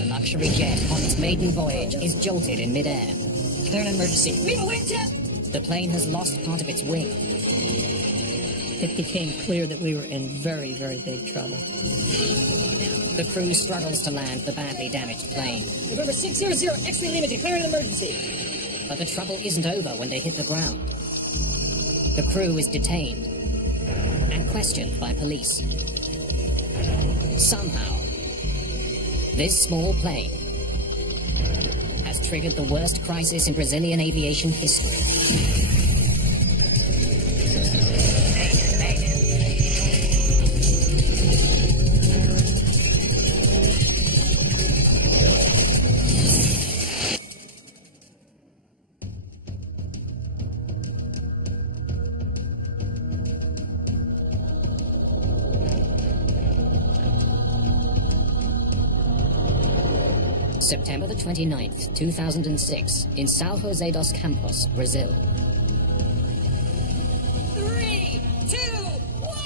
A luxury jet on its maiden voyage is jolted in midair. Declare an emergency. We have a wingtip! The plane has lost part of its wing. It became clear that we were in very, very big trouble. The crew struggles to land the badly damaged plane. November 600, X-ray Lima, declare an emergency. But the trouble isn't over when they hit the ground. The crew is detained and questioned by police. Somehow, this small plane has triggered the worst crisis in Brazilian aviation history. September the 29th, 2006, in São José dos Campos, Brazil. 3, 2, 1!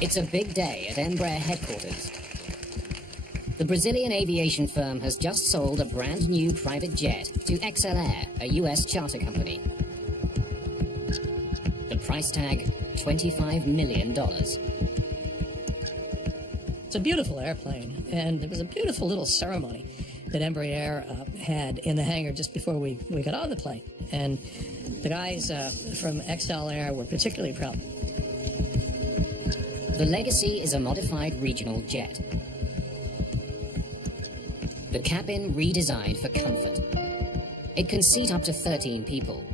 It's a big day at Embraer headquarters. The Brazilian aviation firm has just sold a brand new private jet to XLR, a US charter company. The price tag, $25 million. It's a beautiful airplane, and there was a beautiful little ceremony that Embraer had in the hangar just before we got on the plane. And the guys from XLR were particularly proud. The Legacy is a modified regional jet. The cabin redesigned for comfort. It can seat up to 13 people.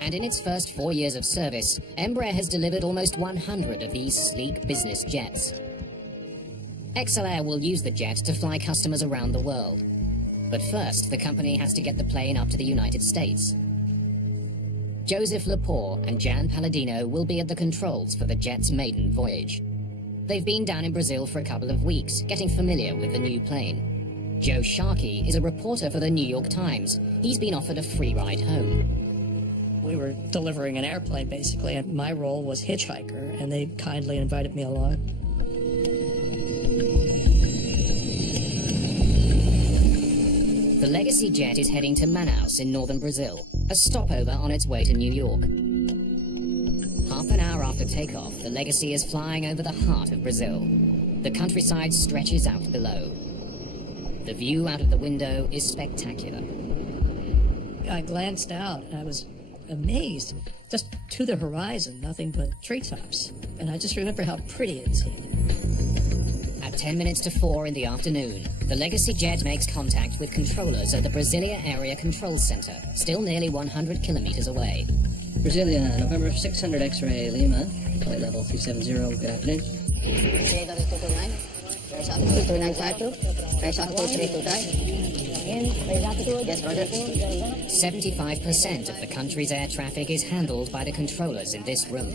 And in its first 4 years of service, Embraer has delivered almost 100 of these sleek business jets. XLR will use the jet to fly customers around the world. But first, the company has to get the plane up to the United States. Joseph Lepore and Jan Palladino will be at the controls for the jet's maiden voyage. They've been down in Brazil for a couple of weeks, getting familiar with the new plane. Joe Sharkey is a reporter for the New York Times. He's been offered a free ride home. We were delivering an airplane, basically, and my role was hitchhiker, and they kindly invited me along. The Legacy jet is heading to Manaus in northern Brazil, a stopover on its way to New York. Half an hour after takeoff, the Legacy is flying over the heart of Brazil. The countryside stretches out below. The view out of the window is spectacular. I glanced out and I was amazed. Just to the horizon, nothing but treetops. And I just remember how pretty it seemed. At 10 minutes to 4 in the afternoon, the Legacy jet makes contact with controllers at the Brasilia Area Control Center, still nearly 100 kilometers away. Brasilia, November 600 X-ray Lima, flight level 370, good afternoon. 75% of the country's air traffic is handled by the controllers in this room.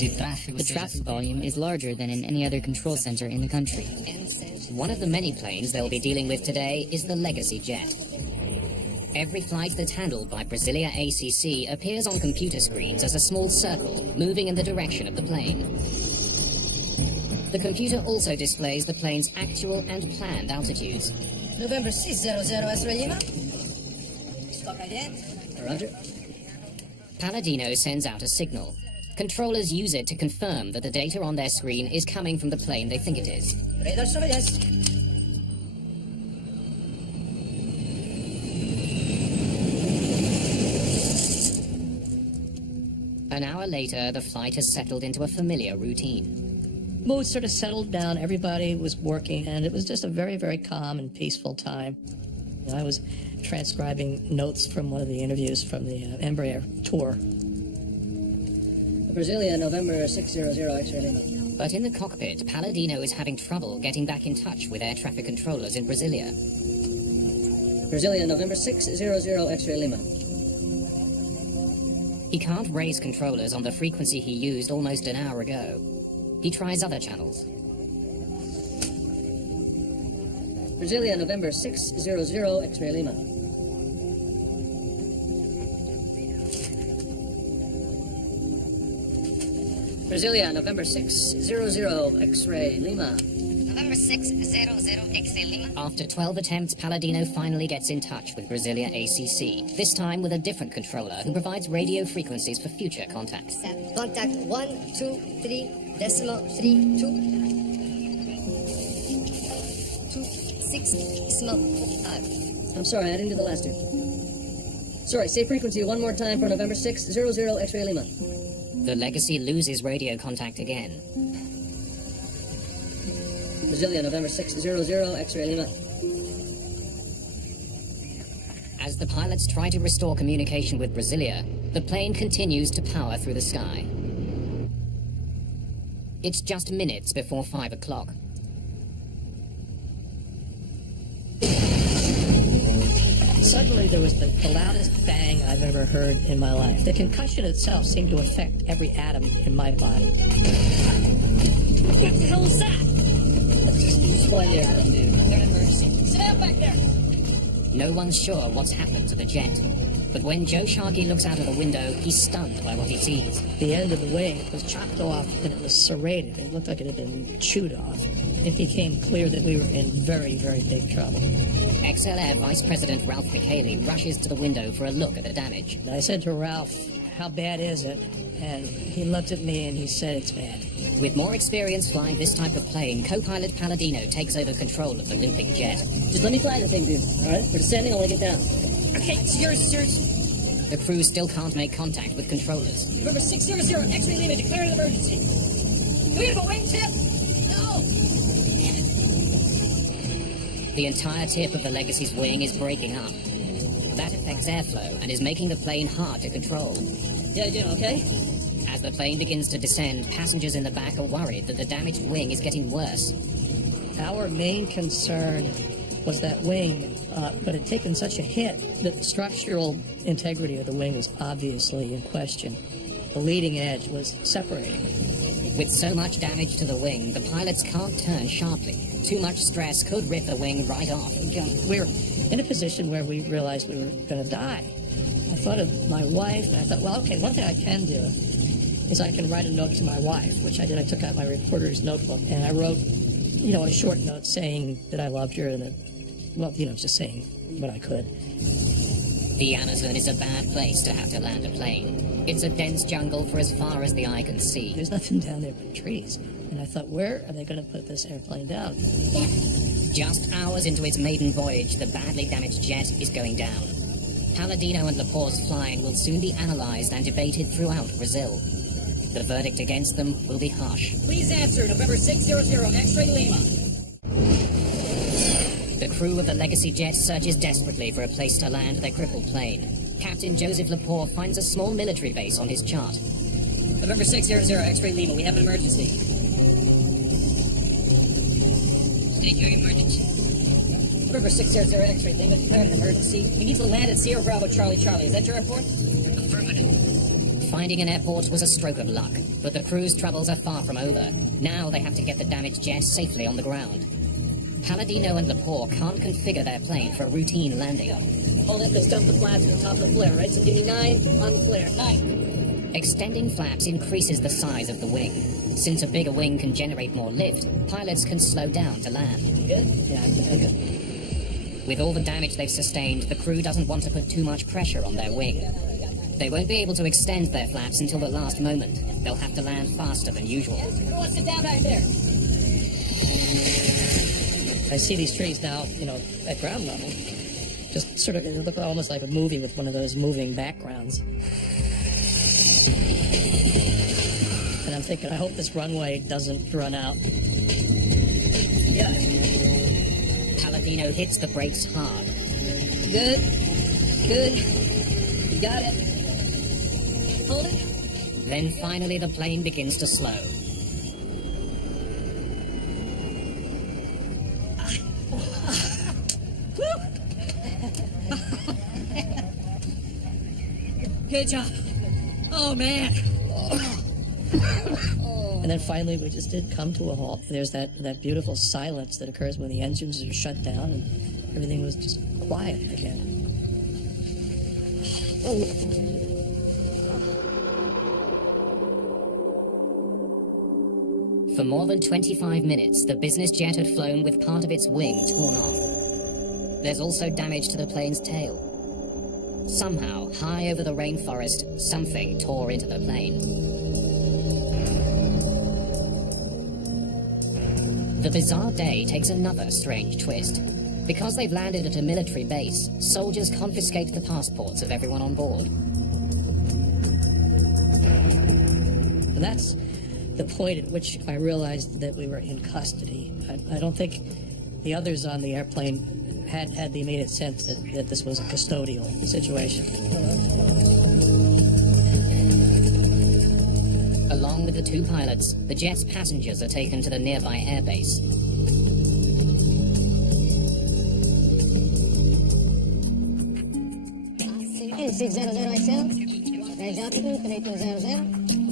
The traffic volume is larger than in any other control center in the country. One of the many planes they'll be dealing with today is the Legacy jet. Every flight that's handled by Brasilia ACC appears on computer screens as a small circle moving in the direction of the plane. The computer also displays the plane's actual and planned altitudes. November 600 X-ray Lima. Roger. Palladino sends out a signal. Controllers use it to confirm that the data on their screen is coming from the plane they think it is. Radar surveillance. An hour later, the flight has settled into a familiar routine. Mood sort of settled down, everybody was working, and it was just a very, very calm and peaceful time. I was transcribing notes from one of the interviews from the Embraer tour. Brasilia, November 600 X-ray Lima. But in the cockpit, Palladino is having trouble getting back in touch with air traffic controllers in Brasilia. Brasilia, November 600 X-ray Lima. He can't raise controllers on the frequency he used almost an hour ago. He tries other channels. Brasilia, November 600 X-ray Lima. Brasilia, November 600, X-ray, Lima. November 600 X-ray Lima. After 12 attempts, Palladino finally gets in touch with Brasilia ACC, this time with a different controller who provides radio frequencies for future contacts. Contact 123 decimal 32 6 decimal 5. I'm sorry, I didn't do the last two. Sorry, say frequency one more time for November 600, X-ray, Lima. The Legacy loses radio contact again. Brasilia, November 600, X-ray, Lima. As the pilots try to restore communication with Brasilia, the plane continues to power through the sky. It's just minutes before 5 o'clock. Suddenly there was the loudest bang I've ever heard in my life. The concussion itself seemed to affect every atom in my body. What the hell is that? Just fly the aircraft, dude. They're an emergency. Sit down back there! No one's sure what's happened to the jet. But when Joe Sharkey looks out of the window, he's stunned by what he sees. The end of the wing was chopped off and it was serrated. It looked like it had been chewed off. It became clear that we were in very, very big trouble. XLR Vice President Ralph McHaley rushes to the window for a look at the damage. And I said to Ralph, "How bad is it?" And he looked at me and he said, "It's bad." With more experience flying this type of plane, co-pilot Palladino takes over control of the looping jet. Just let me fly the thing, dude. All right? We're descending, I'll let it down. Okay, yours. The crew still can't make contact with controllers. November 600 X-ray Lima, declare an emergency. Do we have a wingtip? No. The entire tip of the Legacy's wing is breaking up. That affects airflow and is making the plane hard to control. Yeah, you doing okay? As the plane begins to descend, passengers in the back are worried that the damaged wing is getting worse. Our main concern was that wing, but had taken such a hit that the structural integrity of the wing was obviously in question. The leading edge was separating. With so much damage to the wing, the pilots can't turn sharply. Too much stress could rip the wing right off. We were in a position where we realized we were going to die. I thought of my wife, and I thought, well, okay, one thing I can do is I can write a note to my wife, which I did. I took out my reporter's notebook, and I wrote, a short note saying that I loved her, and just saying what I could. The Amazon is a bad place to have to land a plane. It's a dense jungle for as far as the eye can see. There's nothing down there but trees. And I thought, where are they going to put this airplane down? Just hours into its maiden voyage, the badly damaged jet is going down. Palladino and Lepore's flying will soon be analyzed and debated throughout Brazil. The verdict against them will be harsh. Please answer, November 600 X-ray Lima. The crew of the Legacy jet searches desperately for a place to land their crippled plane. Captain Joseph Lepore finds a small military base on his chart. November 600, X-ray, Lima. We have an emergency. State your emergency. November 600, X-ray, Lima. Declare an emergency. We need to land at Sierra Bravo Charlie Charlie. Is that your airport? Affirmative. Finding an airport was a stroke of luck, but the crew's troubles are far from over. Now they have to get the damaged jet safely on the ground. Palladino and Lepore can't configure their plane for a routine landing. Hold it, let's dump the flaps at the top of the flare, right? So give me 9 on the flare. 9. Extending flaps increases the size of the wing. Since a bigger wing can generate more lift, pilots can slow down to land. Good? Yeah, I'm good. With all the damage they've sustained, the crew doesn't want to put too much pressure on their wing. They won't be able to extend their flaps until the last moment. They'll have to land faster than usual. Everyone sit down back there. I see these trees now, at ground level. Just sort of, they look almost like a movie with one of those moving backgrounds. And I'm thinking, I hope this runway doesn't run out. Yeah. Palladino hits the brakes hard. Good. Good. You got it. Hold it. Then finally the plane begins to slow. Good job. Oh, man. And then finally we just did come to a halt. There's that beautiful silence that occurs when the engines are shut down and everything was just quiet again. For more than 25 minutes, the business jet had flown with part of its wing torn off. There's also damage to the plane's tail. Somehow, high over the rainforest, something tore into the plane. The bizarre day takes another strange twist. Because they've landed at a military base, soldiers confiscate the passports of everyone on board. And that's the point at which I realized that we were in custody. I don't think the others on the airplane had the immediate sense that this was a custodial situation. Along with the two pilots, the jet's passengers are taken to the nearby airbase.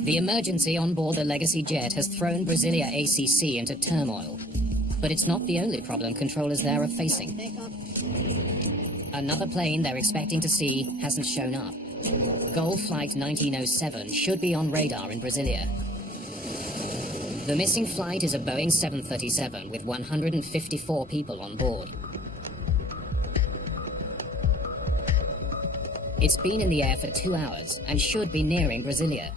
The emergency on board the Legacy jet has thrown Brasilia ACC into turmoil. But it's not the only problem controllers there are facing. Another plane they're expecting to see hasn't shown up. Goal Flight 1907 should be on radar in Brasilia. The missing flight is a Boeing 737 with 154 people on board. It's been in the air for 2 hours and should be nearing Brasilia.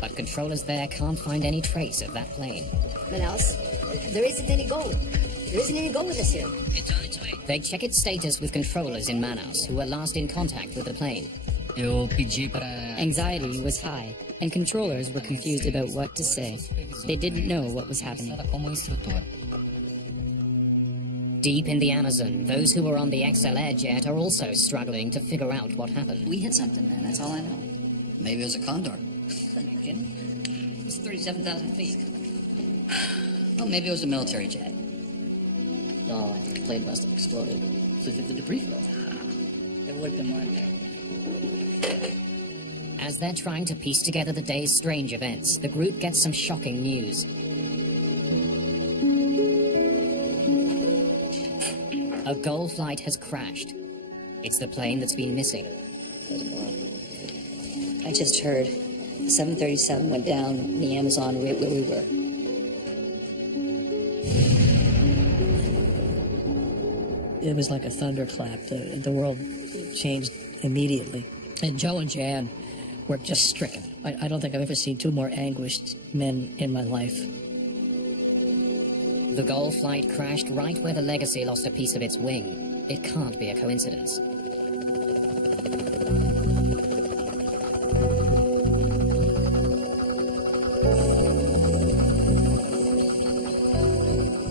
But controllers there can't find any trace of that plane. Manaus, there isn't any goal. There isn't any goal with us here. It's on its way. They check its status with controllers in Manaus, who were last in contact with the plane. Eu pedi para... Anxiety was high, and controllers were confused about what to say. They didn't know what was happening. como instrutor. Deep in the Amazon, those who were on the XLR jet are also struggling to figure out what happened. We hit something, man. That's all I know. Maybe it was a condor. Are you kidding? It's 37,000 feet. Well, maybe it was a military jet. No, the plane must have exploded. Flew through the debris field. It would have been mine. As they're trying to piece together the day's strange events, the group gets some shocking news. A Goal flight has crashed. It's the plane that's been missing. I just heard 737 went down in the Amazon right where we were. It was like a thunderclap. The world changed immediately. And Joe and Jan were just stricken. I don't think I've ever seen two more anguished men in my life. The Goal flight crashed right where the Legacy lost a piece of its wing. It can't be a coincidence.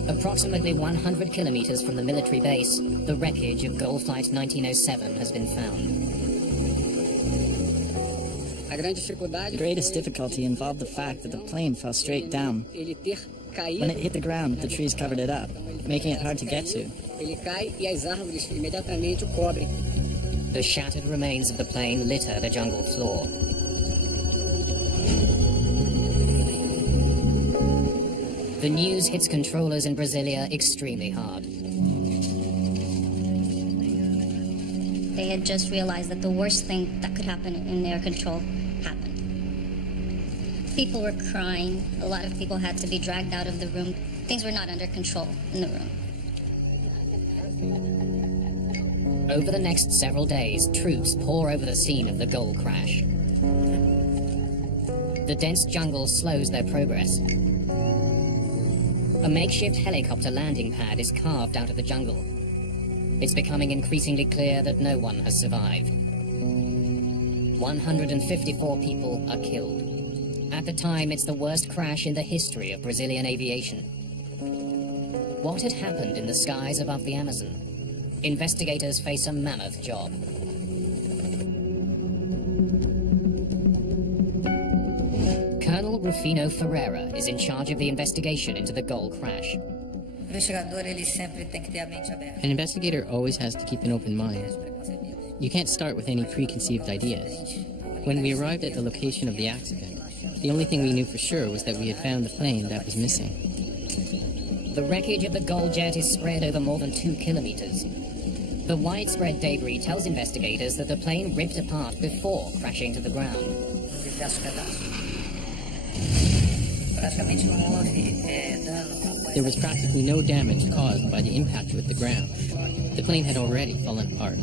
Approximately 100 kilometers from the military base, the wreckage of Goal Flight 1907 has been found. The greatest difficulty involved the fact that the plane fell straight down. When it hit the ground, the trees covered it up, making it hard to get to. The shattered remains of the plane litter the jungle floor. The news hits controllers in Brasilia extremely hard. They had just realized that the worst thing that could happen in their control happened. People were crying. A lot of people had to be dragged out of the room. Things were not under control in the room. Over the next several days, troops pour over the scene of the Goal crash. The dense jungle slows their progress. A makeshift helicopter landing pad is carved out of the jungle. It's becoming increasingly clear that no one has survived. 154 people are killed. At the time, it's the worst crash in the history of Brazilian aviation. What had happened in the skies above the Amazon? Investigators face a mammoth job. Colonel Rufino Ferreira is in charge of the investigation into the Goal crash. An investigator always has to keep an open mind. You can't start with any preconceived ideas. When we arrived at the location of the accident, the only thing we knew for sure was that we had found the plane that was missing. The wreckage of the Goal jet is spread over more than 2 kilometers. The widespread debris tells investigators that the plane ripped apart before crashing to the ground. There was practically no damage caused by the impact with the ground. The plane had already fallen apart.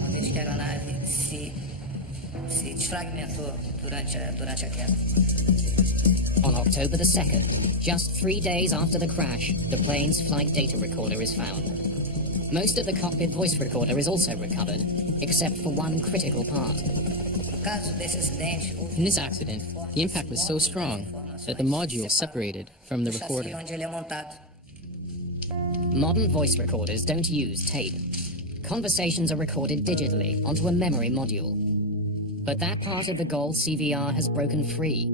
On October the 2nd, just 3 days after the crash, the plane's flight data recorder is found. Most of the cockpit voice recorder is also recovered, except for one critical part. In this accident, the impact was so strong that the module separated from the recorder. Modern voice recorders don't use tape. Conversations are recorded digitally onto a memory module. But that part of the Gold CVR has broken free.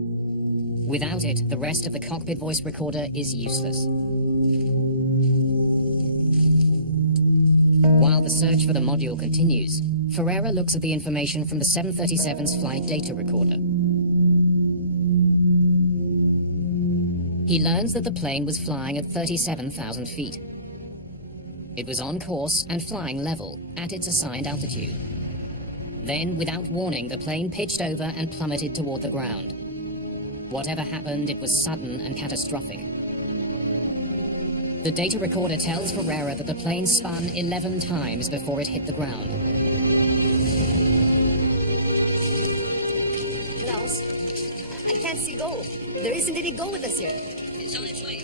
Without it, the rest of the cockpit voice recorder is useless. While the search for the module continues, Ferreira looks at the information from the 737's flight data recorder. He learns that the plane was flying at 37,000 feet. It was on course and flying level at its assigned altitude. Then, without warning, the plane pitched over and plummeted toward the ground. Whatever happened, it was sudden and catastrophic. The data recorder tells Ferreira that the plane spun 11 times before it hit the ground. Klaus, I can't see gold. There isn't any gold with us here. It's on its way.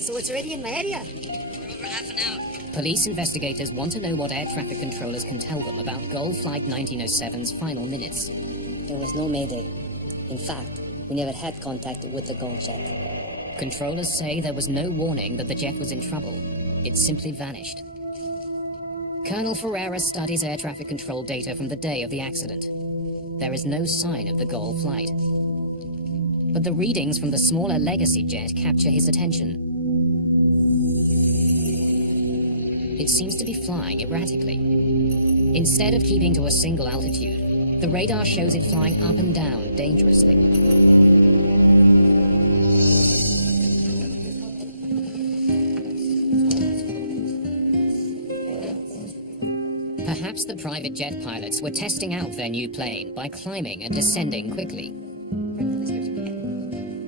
So it's already in my area. For over half an hour. Police investigators want to know what air traffic controllers can tell them about Gold Flight 1907's final minutes. There was no Mayday. In fact, we never had contact with the Gold jet. Controllers say there was no warning that the jet was in trouble. It simply vanished. Colonel Ferreira studies air traffic control data from the day of the accident. There is no sign of the Gold flight. But the readings from the smaller Legacy jet capture his attention. It seems to be flying erratically. Instead of keeping to a single altitude, the radar shows it flying up and down dangerously. Perhaps the private jet pilots were testing out their new plane by climbing and descending quickly.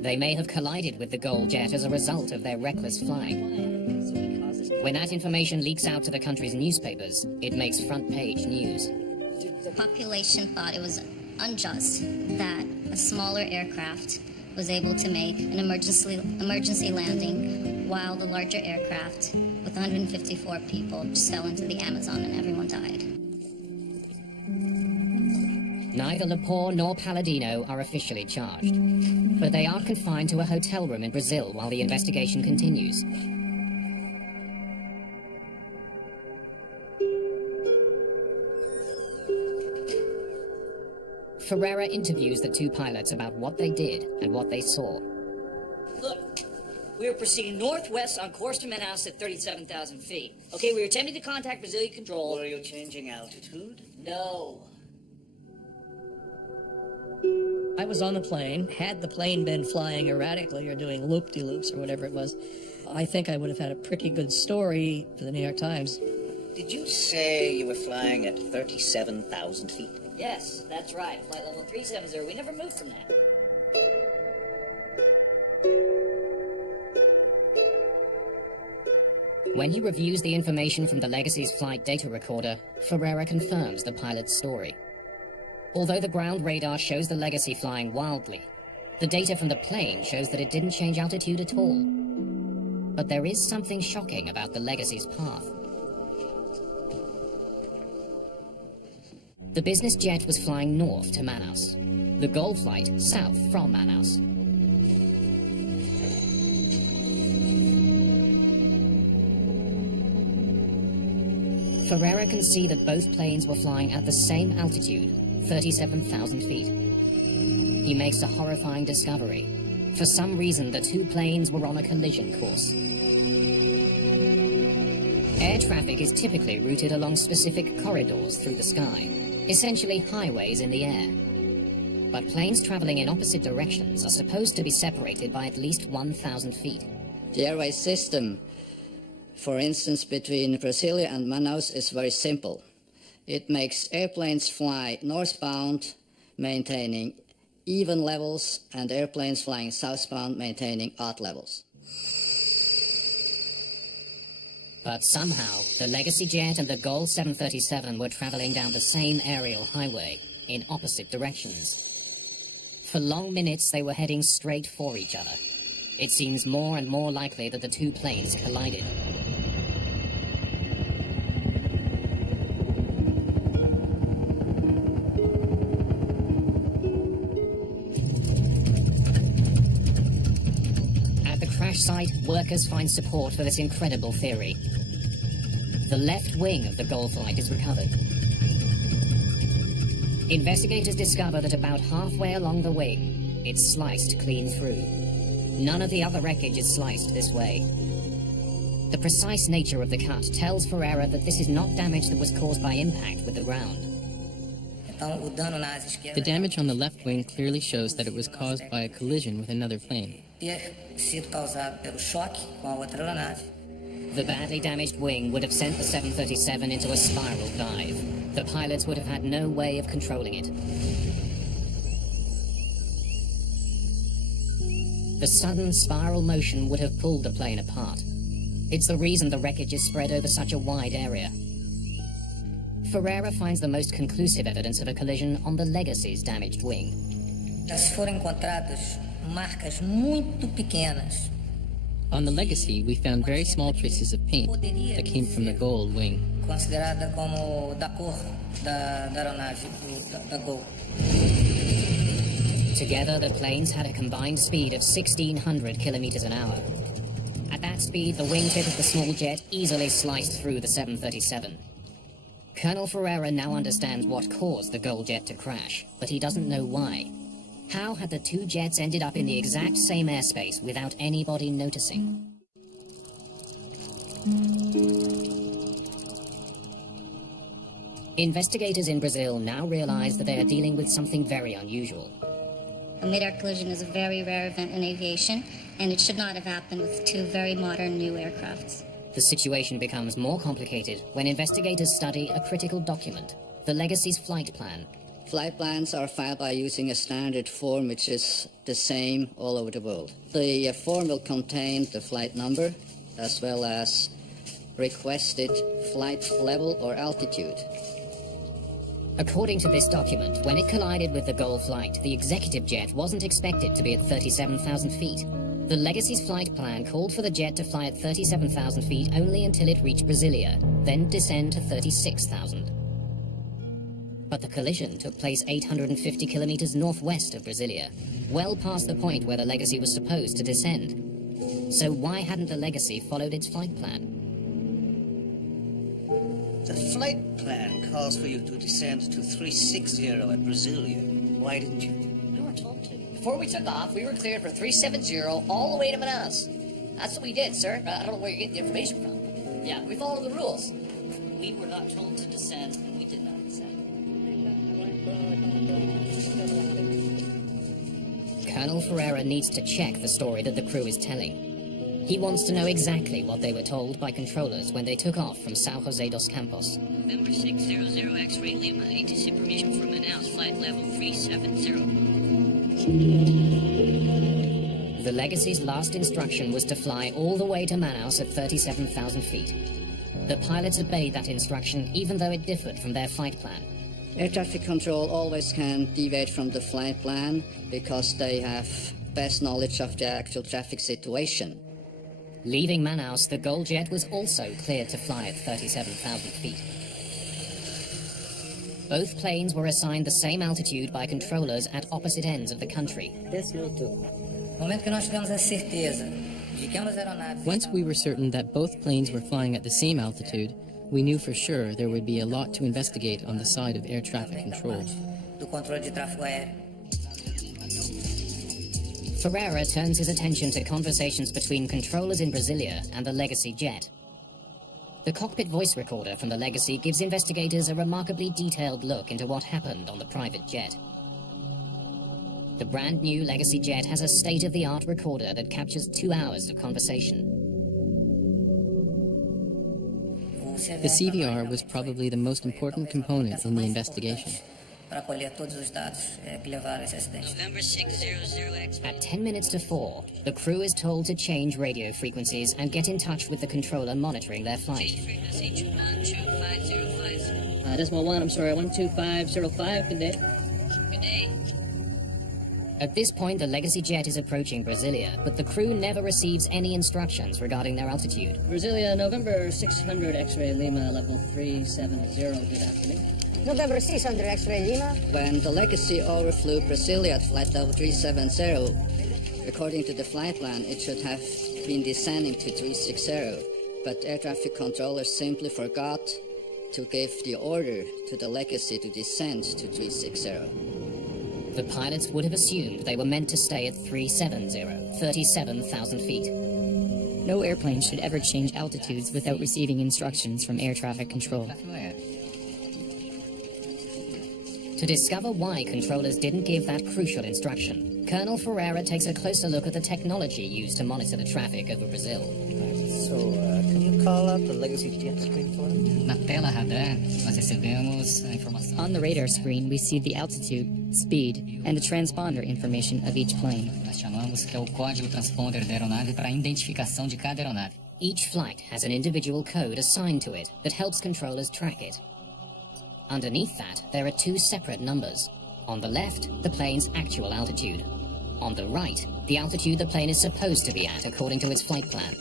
They may have collided with the Gold jet as a result of their reckless flying. When that information leaks out to the country's newspapers, it makes front-page news. The population thought it was unjust that a smaller aircraft was able to make an emergency landing while the larger aircraft with 154 people just fell into the Amazon and everyone died. Neither Lepore nor Palladino are officially charged, but they are confined to a hotel room in Brazil while the investigation continues. Ferreira interviews the two pilots about what they did and what they saw. Look, we were proceeding northwest on course to Manaus at 37,000 feet. Okay, we were attempting to contact Brazilian control. Were you changing altitude? No. I was on the plane. Had the plane been flying erratically or doing loop-de-loops or whatever it was, I think I would have had a pretty good story for the New York Times. Did you say you were flying at 37,000 feet? Yes, that's right. Flight level 370. We never moved from that. When he reviews the information from the Legacy's flight data recorder, Ferreira confirms the pilot's story. Although the ground radar shows the Legacy flying wildly, the data from the plane shows that it didn't change altitude at all. But there is something shocking about the Legacy's path. The business jet was flying north to Manaus, the Gold flight south from Manaus. Ferreira can see that both planes were flying at the same altitude, 37,000 feet. He makes a horrifying discovery. For some reason, the two planes were on a collision course. Air traffic is typically routed along specific corridors through the sky, essentially highways in the air. But planes traveling in opposite directions are supposed to be separated by at least 1,000 feet. The airway system, for instance, between Brasilia and Manaus is very simple. It makes airplanes fly northbound, maintaining even levels and airplanes flying southbound maintaining odd levels. But somehow, the Legacy jet and the Gold 737 were traveling down the same aerial highway in opposite directions. For long minutes, they were heading straight for each other. It seems more and more likely that the two planes collided. At the crash site, workers find support for this incredible theory. The left wing of the Gold flight is recovered. Investigators discover that about halfway along the wing, it's sliced clean through. None of the other wreckage is sliced this way. The precise nature of the cut tells Ferreira that this is not damage that was caused by impact with the ground. The damage on the left wing clearly shows that it was caused by a collision with another plane. The badly damaged wing would have sent the 737 into a spiral dive. The pilots would have had no way of controlling it. The sudden spiral motion would have pulled the plane apart. It's the reason the wreckage is spread over such a wide area. Ferreira finds the most conclusive evidence of a collision on the Legacy's damaged wing. Foram encontradas marcas muito pequenas. On the Legacy, we found very small traces of paint that came from the Gold wing. Considerada como da cor da aeronave, da Gol. Together, the planes had a combined speed of 1,600 kilometers an hour. At that speed, the wingtip of the small jet easily sliced through the 737. Colonel Ferreira now understands what caused the Gold jet to crash, but he doesn't know why. How had the two jets ended up in the exact same airspace without anybody noticing? Investigators in Brazil now realize that they are dealing with something very unusual. A mid-air collision is a very rare event in aviation, and it should not have happened with two very modern new aircrafts. The situation becomes more complicated when investigators study a critical document, the Legacy's flight plan. Flight plans are filed by using a standard form which is the same all over the world. The form will contain the flight number as well as requested flight level or altitude. According to this document, when it collided with the Gold flight, the executive jet wasn't expected to be at 37,000 feet. The Legacy's flight plan called for the jet to fly at 37,000 feet only until it reached Brasilia, then descend to 36,000. But the collision took place 850 kilometers northwest of Brasilia, well past the point where the Legacy was supposed to descend. So why hadn't the Legacy followed its flight plan? The flight plan calls for you to descend to 360 at Brasilia. Why didn't you? We were told to. Before we took off, we were cleared for 370 all the way to Manaus. That's what we did, sir. I don't know where you're getting the information from. Yeah, we followed the rules. We were not told to descend, and we did not descend. Colonel Ferreira needs to check the story that the crew is telling. He wants to know exactly what they were told by controllers when they took off from São José dos Campos. November 600 X-ray Lima, ATC information from Manaus, flight level 370. The Legacy's last instruction was to fly all the way to Manaus at 37,000 feet. The pilots obeyed that instruction even though it differed from their flight plan. Air traffic control always can deviate from the flight plan because they have best knowledge of the actual traffic situation. Leaving Manaus, the Gold jet was also cleared to fly at 37,000 feet. Both planes were assigned the same altitude by controllers at opposite ends of the country. Once we were certain that both planes were flying at the same altitude, we knew for sure there would be a lot to investigate on the side of air traffic control. Ferreira turns his attention to conversations between controllers in Brasilia and the Legacy jet. The cockpit voice recorder from the Legacy gives investigators a remarkably detailed look into what happened on the private jet. The brand new Legacy jet has a state-of-the-art recorder that captures 2 hours of conversation. The CVR was probably the most important component in the investigation. para colher todos os dados que levaram a esse acidente. At 10 minutes to 4, the crew is told to change radio frequencies and get in touch with the controller monitoring their flight. Decimal 1, I'm sorry, 12505, good day. Good day. At this point, the Legacy jet is approaching Brasilia, but the crew never receives any instructions regarding their altitude. Brasilia, November 600 X-ray Lima, level 370, good afternoon. November 600 X-ray Lima. When the Legacy overflew Brasilia at flight level 370, according to the flight plan, it should have been descending to 360, but air traffic controllers simply forgot to give the order to the Legacy to descend to 360. The pilots would have assumed they were meant to stay at 370, 37,000 feet. No airplane should ever change altitudes without receiving instructions from air traffic control. To discover why controllers didn't give that crucial instruction, Colonel Ferreira takes a closer look at the technology used to monitor the traffic over Brazil. So, can you call up the Legacy jet screen for me? Na tela radar, nós recebemos a informação. On the radar screen, we see the altitude, speed, and the transponder information of each plane. Nós chamamos que é o código transponder da aeronave para a identificação de cada aeronave. Each flight has an individual code assigned to it that helps controllers track it. Underneath that, there are two separate numbers. On the left, the plane's actual altitude. On the right, the altitude the plane is supposed to be at according to its flight plan.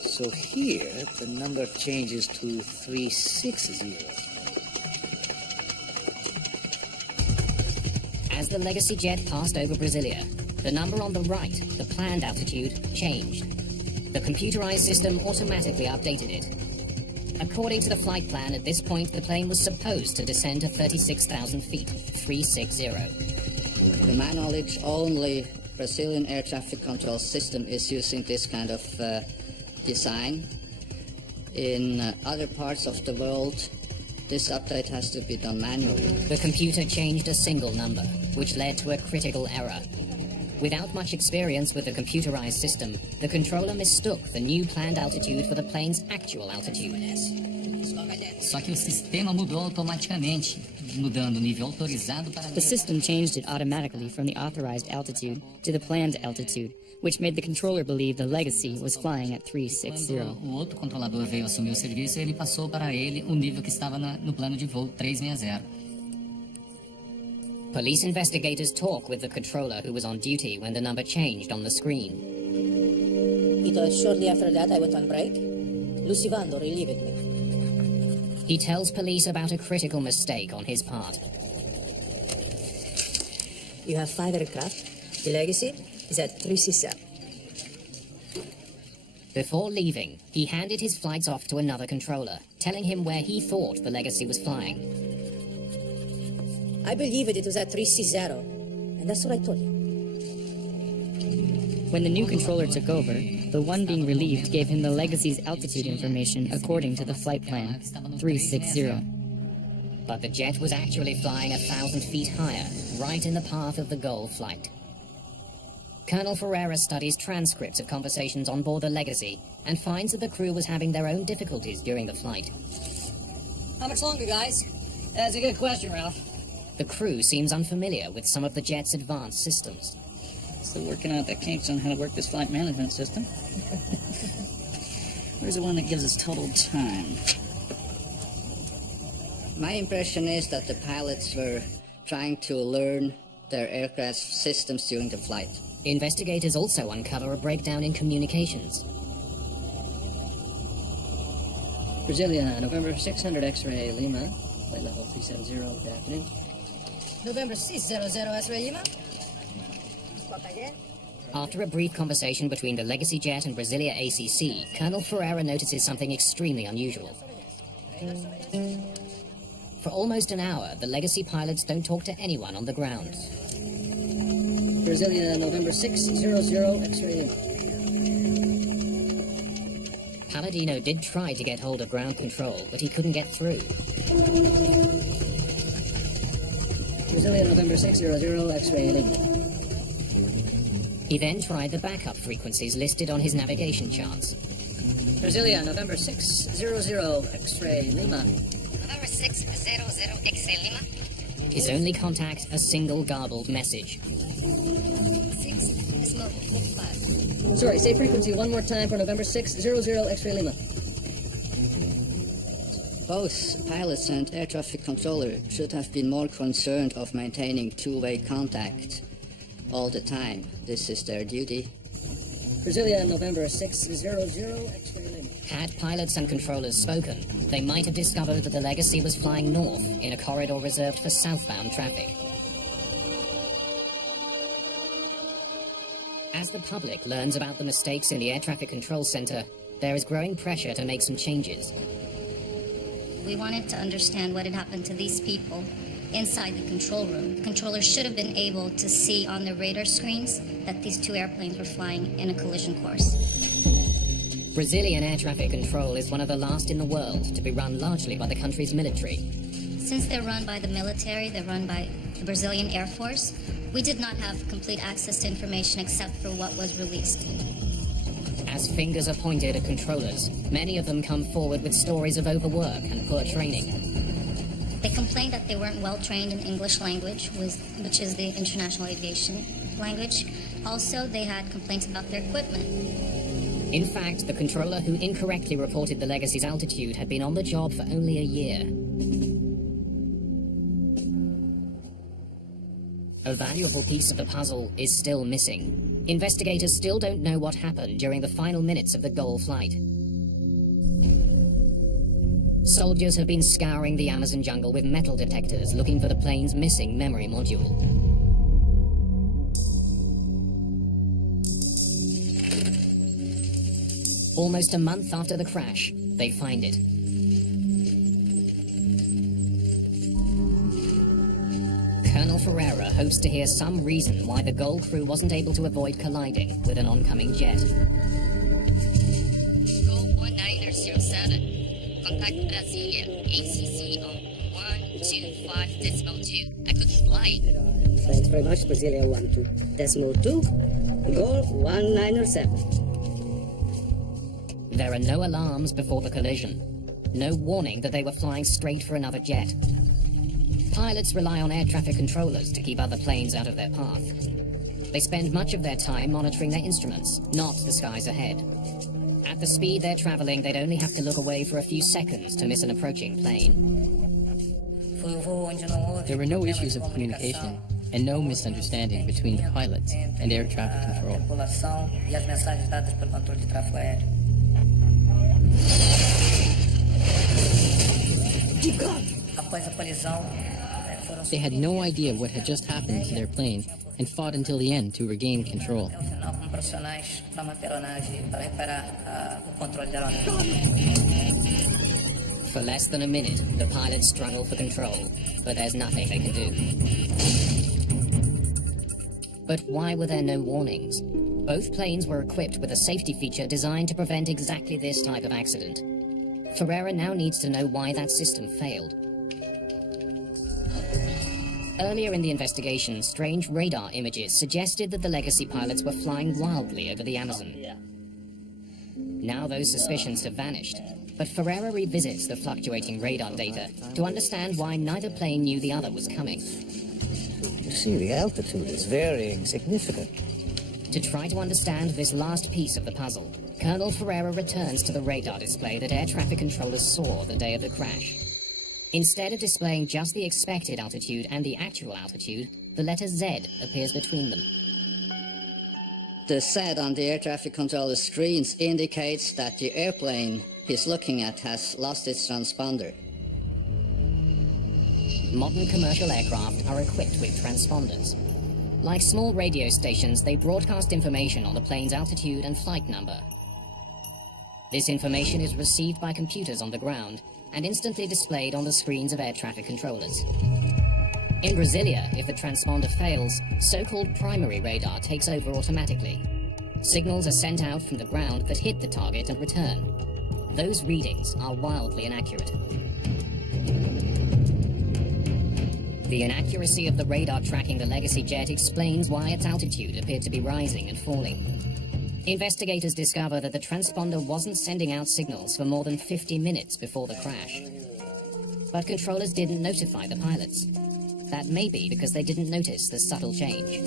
So here, the number changes to 360. As the Legacy jet passed over Brasilia, the number on the right, the planned altitude, changed. The computerized system automatically updated it. According to the flight plan, at this point, the plane was supposed to descend to 36,000 feet, 360. To my knowledge, only Brazilian air traffic control system is using this kind of design. In other parts of the world, this update has to be done manually. The computer changed a single number, which led to a critical error. Without much experience with the computerized system, the controller mistook the new planned altitude for the plane's actual altitude. Só que o sistema mudou automaticamente, mudando o nível autorizado para... The system changed it automatically from the authorized altitude to the planned altitude, which made the controller believe the Legacy was flying at 360. Quando o outro controlador veio assumir o serviço, ele passou para ele o nível que estava no plano de voo 360. Police investigators talk with the controller who was on duty when the number changed on the screen. It was shortly after that I went on break. Lucivando relieved me. He tells police about a critical mistake on his part. You have 5 aircraft. The Legacy is at 367. Before leaving, he handed his flights off to another controller, telling him where he thought the Legacy was flying. I believe it was at 360, and that's what I told you. When the new controller took over, the one being relieved gave him the Legacy's altitude information according to the flight plan, 360. But the jet was actually flying 1,000 feet higher, right in the path of the goal flight. Colonel Ferreira studies transcripts of conversations on board the Legacy and finds that the crew was having their own difficulties during the flight. How much longer, guys? That's a good question, Ralph. The crew seems unfamiliar with some of the jet's advanced systems. Still working out the kinks on how to work this flight management system. Where's the one that gives us total time? My impression is that the pilots were trying to learn their aircraft systems during the flight. Investigators also uncover a breakdown in communications. Brasilia, November 600 X-ray Lima, flight level 370, good afternoon. November 600 X-ray Lima. After a brief conversation between the Legacy jet and Brasilia ACC, Colonel Ferreira notices something extremely unusual. For almost an hour, the Legacy pilots don't talk to anyone on the ground. Brasilia, November 600 X-ray Lima. Palladino did try to get hold of ground control, but he couldn't get through. Brasilia, November 600 X-ray Lima. He then tried the backup frequencies listed on his navigation charts. Brasilia, November 600 X-ray Lima. November 600 X-ray Lima. His only contact, a single garbled message. Sorry, say frequency one more time for November 6, 00 X-ray Lima. Both pilots and air traffic controller should have been more concerned of maintaining two-way contact all the time. This is their duty. Brasilia, November 600, X-ray Lima. Had pilots and controllers spoken, they might have discovered that the Legacy was flying north in a corridor reserved for southbound traffic. As the public learns about the mistakes in the Air Traffic Control Center, there is growing pressure to make some changes. We wanted to understand what had happened to these people inside the control room. The controllers should have been able to see on the radar screens that these two airplanes were flying in a collision course. Brazilian air traffic control is one of the last in the world to be run largely by the country's military. Since they're run by the military, they're run by the Brazilian Air Force, we did not have complete access to information except for what was released. As fingers are pointed at controllers, many of them come forward with stories of overwork and poor training. They complained that they weren't well trained in English language, which is the international aviation language. Also, they had complaints about their equipment. In fact, the controller who incorrectly reported the Legacy's altitude had been on the job for only a year. A valuable piece of the puzzle is still missing. Investigators still don't know what happened during the final minutes of the GOL flight. Soldiers have been scouring the Amazon jungle with metal detectors looking for the plane's missing memory module. Almost a month after the crash, they find it. Colonel Ferreira hopes to hear some reason why the GOL crew wasn't able to avoid colliding with an oncoming jet. GOL 1907. Contact Brasilia. ACC on 125.2. I could fly. Thanks very much, Brasilia 12.2. GOL 1907. There are no alarms before the collision. No warning that they were flying straight for another jet. Pilots rely on air traffic controllers to keep other planes out of their path. They spend much of their time monitoring their instruments, not the skies ahead. At the speed they're traveling, they'd only have to look away for a few seconds to miss an approaching plane. There were no issues of communication and no misunderstanding between the pilots and air traffic control. They had no idea what had just happened to their plane and fought until the end to regain control. For less than a minute, the pilots struggle for control, but there's nothing they can do. But why were there no warnings? Both planes were equipped with a safety feature designed to prevent exactly this type of accident. Ferreira now needs to know why that system failed. Earlier in the investigation, strange radar images suggested that the Legacy pilots were flying wildly over the Amazon. Now those suspicions have vanished, but Ferreira revisits the fluctuating radar data to understand why neither plane knew the other was coming. You see, the altitude is varying significantly. To try to understand this last piece of the puzzle, Colonel Ferreira returns to the radar display that air traffic controllers saw the day of the crash. Instead of displaying just the expected altitude and the actual altitude, the letter Z appears between them. The Z on the air traffic controller screens indicates that the airplane he's looking at has lost its transponder. Modern commercial aircraft are equipped with transponders. Like small radio stations, they broadcast information on the plane's altitude and flight number. This information is received by computers on the ground and instantly displayed on the screens of air traffic controllers. In Brasilia, if the transponder fails, so-called primary radar takes over automatically. Signals are sent out from the ground that hit the target and return. Those readings are wildly inaccurate. The inaccuracy of the radar tracking the Legacy jet explains why its altitude appeared to be rising and falling. Investigators discover that the transponder wasn't sending out signals for more than 50 minutes before the crash. But controllers didn't notify the pilots. That may be because they didn't notice the subtle change.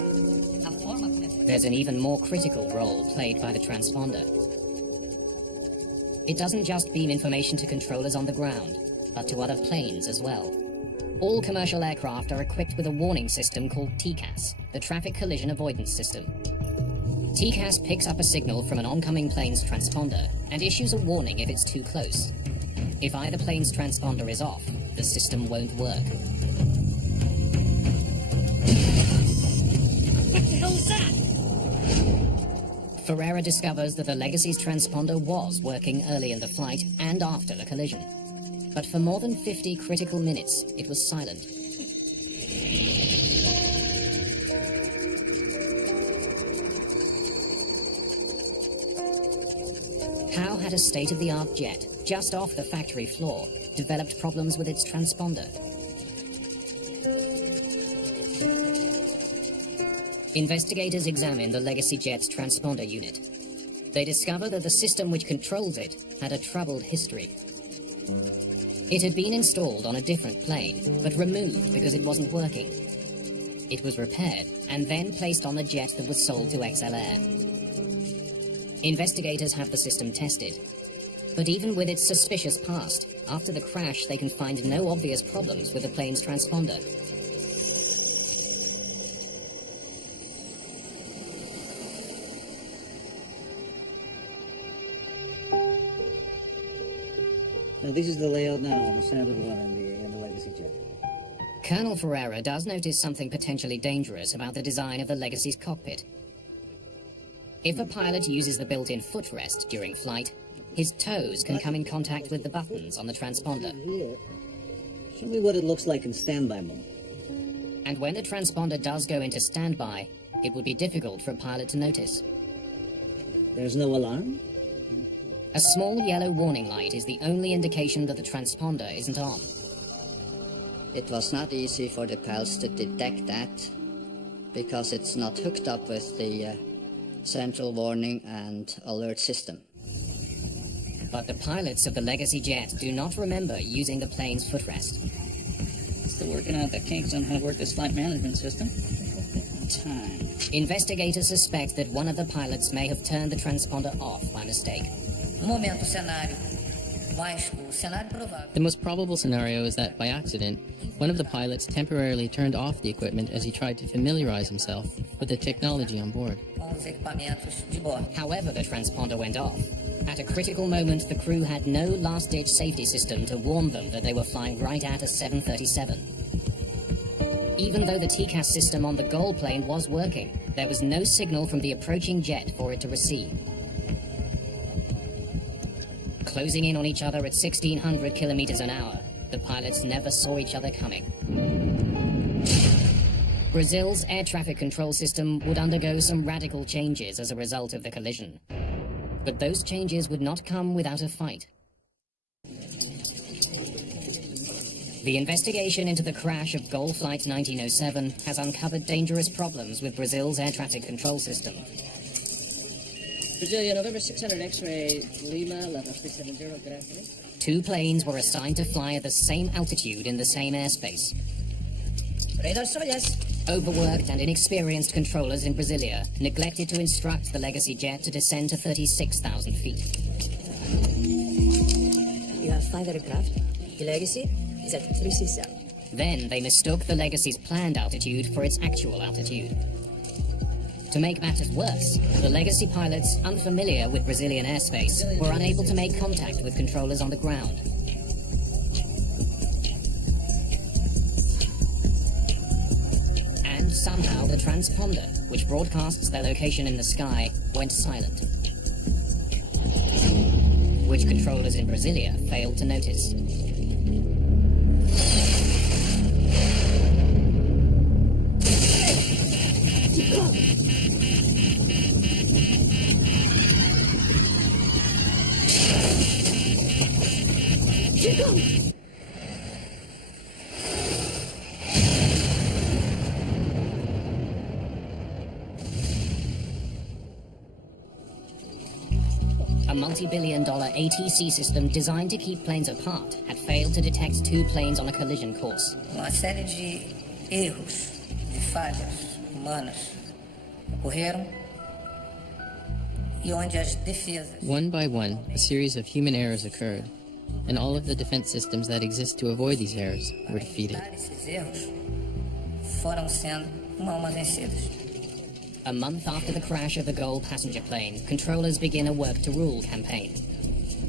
There's an even more critical role played by the transponder. It doesn't just beam information to controllers on the ground, but to other planes as well. All commercial aircraft are equipped with a warning system called TCAS, the Traffic Collision Avoidance System. TCAS picks up a signal from an oncoming plane's transponder and issues a warning if it's too close. If either plane's transponder is off, the system won't work. What the hell is that? Ferreira discovers that the Legacy's transponder was working early in the flight and after the collision. But for more than 50 critical minutes, it was silent. How had a state-of-the-art jet, just off the factory floor, developed problems with its transponder? Investigators examine the Legacy jet's transponder unit. They discover that the system which controls it had a troubled history. It had been installed on a different plane, but removed because it wasn't working. It was repaired and then placed on the jet that was sold to XL Air. Investigators have the system tested. But even with its suspicious past, after the crash they can find no obvious problems with the plane's transponder. Now this is the layout now on the standard one in the Legacy jet. Colonel Ferreira does notice something potentially dangerous about the design of the Legacy's cockpit. If a pilot uses the built-in footrest during flight, his toes can come in contact with the buttons on the transponder. Here. Show me what it looks like in standby mode. And when the transponder does go into standby, it would be difficult for a pilot to notice. There's no alarm? A small yellow warning light is the only indication that the transponder isn't on. It was not easy for the pilots to detect that because it's not hooked up with the central warning and alert system. But the pilots of the Legacy jet do not remember using the plane's footrest. Still working out the kinks on how to work this flight management system. Time. Investigators suspect that one of the pilots may have turned the transponder off by mistake. The most probable scenario is that, by accident, one of the pilots temporarily turned off the equipment as he tried to familiarize himself with the technology on board. However, the transponder went off. At a critical moment, the crew had no last-ditch safety system to warn them that they were flying right at a 737. Even though the TCAS system on the Goal plane was working, there was no signal from the approaching jet for it to receive. Closing in on each other at 1,600 kilometers an hour, the pilots never saw each other coming. Brazil's air traffic control system would undergo some radical changes as a result of the collision. But those changes would not come without a fight. The investigation into the crash of Goal Flight 1907 has uncovered dangerous problems with Brazil's air traffic control system. Brasilia, November 600 X-ray, Lima, level 370, good afternoon. Two planes were assigned to fly at the same altitude in the same airspace. Overworked and inexperienced controllers in Brasilia neglected to instruct the Legacy jet to descend to 36,000 feet. You have 5 aircraft. The Legacy is at 367. Then they mistook the Legacy's planned altitude for its actual altitude. To make matters worse, the Legacy pilots, unfamiliar with Brazilian airspace, were unable to make contact with controllers on the ground. And somehow the transponder, which broadcasts their location in the sky, went silent, which controllers in Brasilia failed to notice. A multi-billion-dollar ATC system designed to keep planes apart had failed to detect two planes on a collision course. erros e falhas humanas ocorreram e onde as defesas. One by one, a series of human errors occurred, and all of the defense systems that exist to avoid these errors were defeated. Esses erros foram sendo uma a uma vencidas. A month after the crash of the Gold passenger plane, controllers begin a work to rule campaign.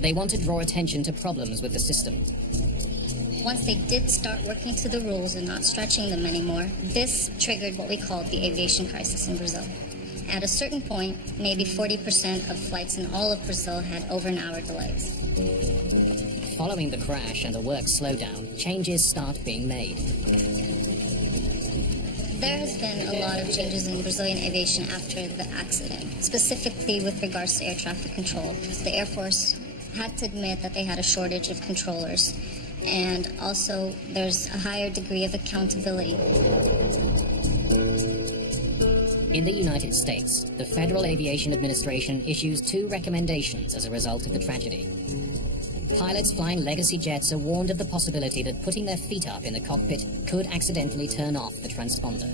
They want to draw attention to problems with the system. Once they did start working to the rules and not stretching them anymore, this triggered what we called the aviation crisis in Brazil. At a certain point, maybe 40% of flights in all of Brazil had over an hour delays. Following the crash and the work slowdown, changes start being made. There has been a lot of changes in Brazilian aviation after the accident, specifically with regards to air traffic control. The Air Force had to admit that they had a shortage of controllers, and also there's a higher degree of accountability. In the United States, the Federal Aviation Administration issues 2 recommendations as a result of the tragedy. Pilots flying legacy jets are warned of the possibility that putting their feet up in the cockpit could accidentally turn off the transponder.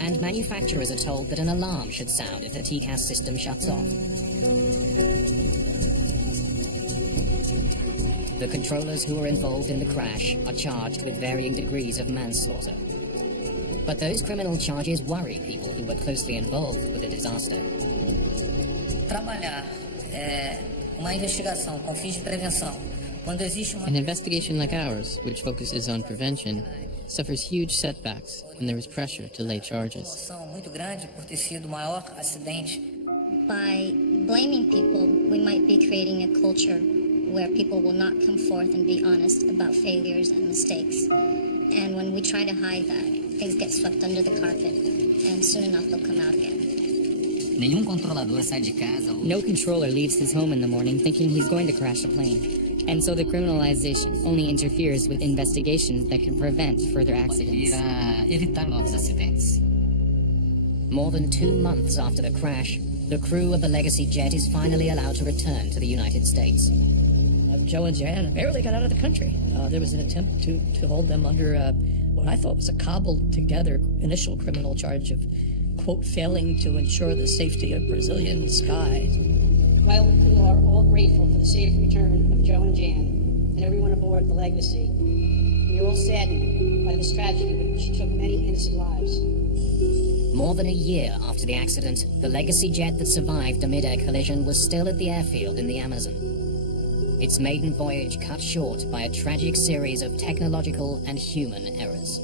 And manufacturers are told that an alarm should sound if the TCAS system shuts off. The controllers who were involved in the crash are charged with varying degrees of manslaughter. But those criminal charges worry people who were closely involved with the disaster. Trabalhar uma investigação com fins de prevenção, quando existe uma... An investigation like ours, which focuses on prevention, suffers huge setbacks when there is pressure to lay charges. muito grande por ter sido o maior acidente. By blaming people, we might be creating a culture where people will not come forth and be honest about failures and mistakes. And when we try to hide that, things get swept under the carpet, and soon enough they'll come out again. Nenhum controlador sai de casa. No controller leaves his home in the morning thinking he's going to crash a plane. And so the criminalization only interferes with investigations that can prevent further accidents. Evitar novos acidentes. More than 2 months after the crash, the crew of the legacy jet is finally allowed to return to the United States. Joe and Jan barely got out of the country. There was an attempt to hold them under what I thought was a cobbled together initial criminal charge of, quote, failing to ensure the safety of Brazilian skies. While we are all grateful for the safe return of Joe and Jan and everyone aboard the Legacy, we are all saddened by this tragedy which took many innocent lives. More than a year after the accident, the legacy jet that survived a mid-air collision was still at the airfield in the Amazon. Its maiden voyage cut short by a tragic series of technological and human errors.